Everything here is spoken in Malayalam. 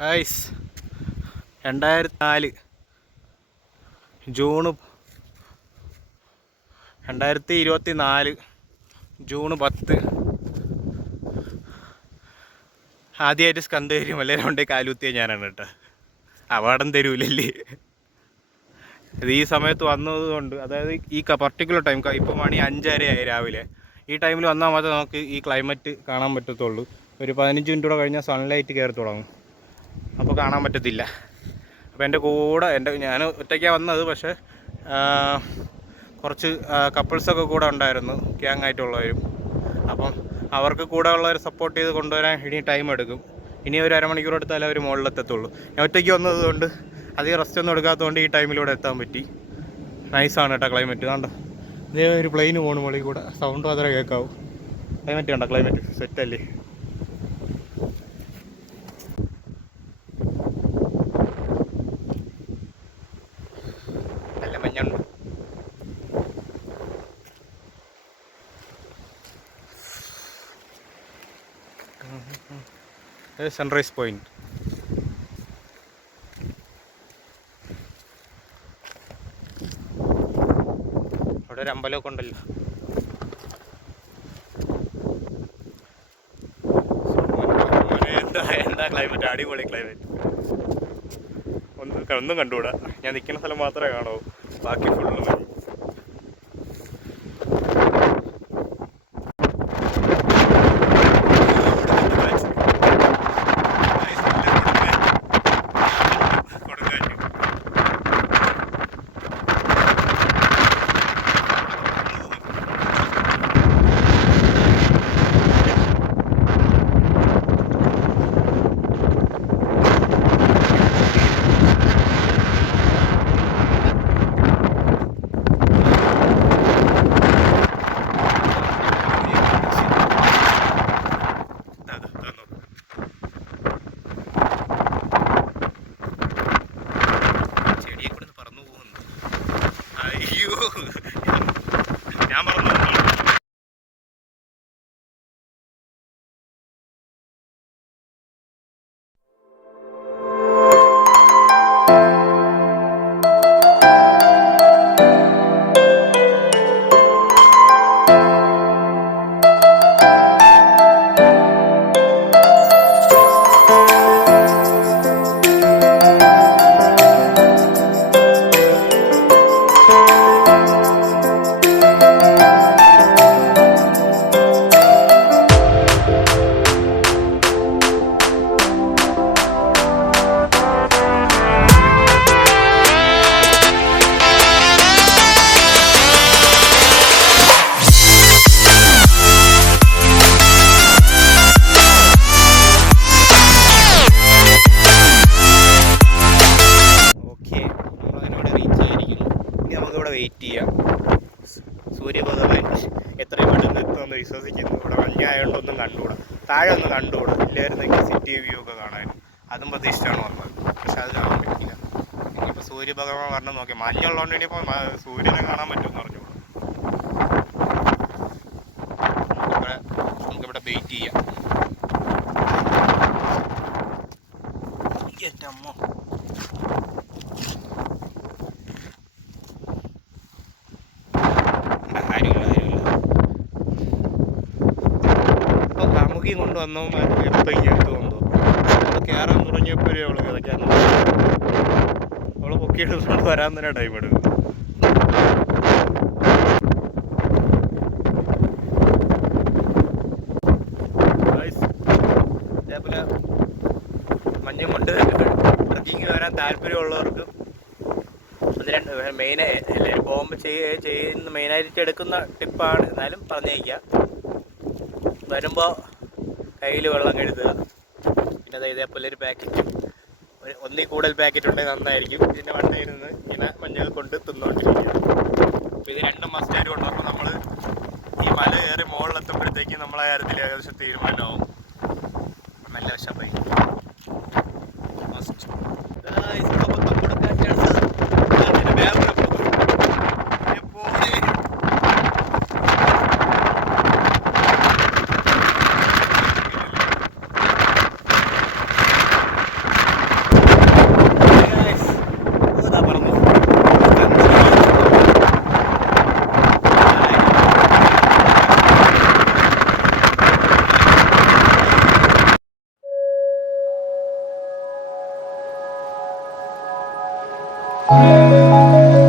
ഗൈസ് 2004 ജൂൺ 10 ആദ്യമായിട്ട് സ്കന്ദഗിരി മലയിലുണ്ടേ കാലുത്തിയ ഞാനാണ് കേട്ടോ. അവാർഡും തരൂലല്ലേ. ഇത് ഈ സമയത്ത് വന്നതുകൊണ്ട്, അതായത് ഈ പർട്ടിക്കുലർ ടൈം, ഇപ്പോൾ മണി 5:30 രാവിലെ, ഈ ടൈമിൽ വന്നാൽ മാത്രമേ നമുക്ക് ഈ ക്ലൈമറ്റ് കാണാൻ പറ്റത്തുള്ളൂ. ഒരു 15 മിനിറ്റ് കൂടെ കഴിഞ്ഞാൽ സൺലൈറ്റ് കയറി തുടങ്ങും, അപ്പോൾ കാണാൻ പറ്റത്തില്ല. അപ്പോൾ എൻ്റെ കൂടെ ഞാൻ ഒറ്റയ്ക്കാണ് വന്നത്, പക്ഷേ കുറച്ച് കപ്പിൾസൊക്കെ കൂടെ ഉണ്ടായിരുന്നു, ഗ്യാങ് ആയിട്ടുള്ളവരും. അപ്പം അവർക്ക് കൂടെ ഉള്ളവരെ സപ്പോർട്ട് ചെയ്ത് കൊണ്ടുവരാൻ ഇനി ടൈം എടുക്കും. ഇനി ഒരു അരമണിക്കൂർ എടുത്താലേ അവർ മുകളിലെത്തത്തുള്ളൂ. ഞാൻ ഒറ്റയ്ക്ക് വന്നതുകൊണ്ട് അധികം റെസ്റ്റ് ഒന്നും എടുക്കാത്തതുകൊണ്ട് ഈ ടൈമിലൂടെ എത്താൻ പറ്റി. നൈസാണ് കേട്ടോ ക്ലൈമറ്റ്. കണ്ടോ, ഇതേ ഒരു പ്ലെയിന് പോകണം മുകളിൽ കൂടെ, സൗണ്ട് മാത്രമേ കേൾക്കാവൂ. ക്ലൈമറ്റ് കണ്ടോ, ക്ലൈമറ്റ് സെറ്റല്ലേ. നല്ല മഞ്ഞുണ്ട്. Sunrise point. അവിടെ ഒരു അമ്പലമൊക്കെ ഉണ്ടല്ലോ. എന്താ ക്ലൈമറ്റ്, അടിപൊളി ക്ലൈമറ്റ്. ഒന്നും കണ്ടുകൂടാ. ഞാൻ നിൽക്കുന്ന സ്ഥലം മാത്രമേ കാണൂ, ബാക്കി ഫുള്ള് മതി. ഞാൻ പറഞ്ഞു. വെയിറ്റ് ചെയ്യാം. സൂര്യഭഗവാൻ എത്രയും പെട്ടെന്ന് എത്തുമെന്ന് വിശ്വസിക്കുന്നു. ഇവിടെ മഞ്ഞായതുകൊണ്ടൊന്നും കണ്ടുകൂടാ, താഴെ ഒന്നും കണ്ടുകൂടാ. ഇല്ലായിരുന്നെങ്കിൽ സിറ്റി വ്യൂ ഒക്കെ കാണാൻ, അതും പ്രതീക്ഷിച്ചാണ് വന്നത്. പക്ഷെ അത് കാണാൻ പറ്റില്ല. ഇനിയിപ്പോൾ സൂര്യഭഗവാൻ വരണം നോക്കി. മഞ്ഞുള്ളതുകൊണ്ട് ഇനിയിപ്പോൾ സൂര്യനെ കാണാൻ പറ്റുമെന്ന് പറഞ്ഞുകൂടാ. നമുക്കിവിടെ വെയിറ്റ് ചെയ്യാം. എൻ്റെ അമ്മ, കൊണ്ടുവന്നോ എപ്പോൾ ഇങ്ങെടുത്ത് കൊണ്ടു. അവൾ കയറാൻ തുടങ്ങിയപ്പോഴേ അവൾ കിതയ്ക്കാൻ, അവൾ പൊക്കിയെടുത്തോണ്ട് വരാൻ തന്നെ ടൈം എടുക്കും. അതേപോലെ മഞ്ഞും കൊണ്ട് ട്രക്കിങ്ങിന് വരാൻ താല്പര്യമുള്ളവർക്കും അത് രണ്ട് മെയിനായി എല്ലാവരും പോകുമ്പോൾ ചെയ്യുന്ന മെയിനായിട്ട് എടുക്കുന്ന ടിപ്പാണ്. എന്നാലും പറഞ്ഞേക്കുക, വരുമ്പോൾ കയ്യിൽ വെള്ളം കഴുകുക. പിന്നെ അത് ഇതേപോലെ ഒരു പാക്കറ്റ്, ഒന്നിൽ കൂടുതൽ പാക്കറ്റ് ഉണ്ടെങ്കിൽ നന്നായിരിക്കും. ഇതിൻ്റെ വണ്ടയിൽ നിന്ന് ഇങ്ങനെ മഞ്ഞൾ കൊണ്ട് തിന്നുകൊണ്ടിരിക്കുക. അപ്പോൾ ഇത് രണ്ടും മസ്റ്റായിട്ട് കൊണ്ടു. അപ്പോൾ നമ്മൾ ഈ മല കയറി മുകളിലെത്തുമ്പോഴത്തേക്കും നമ്മളെ കാര്യത്തിൽ ഏകദേശം തീരുമാനമാവും. നല്ല വശമായി മസ്റ്റ് Thank you.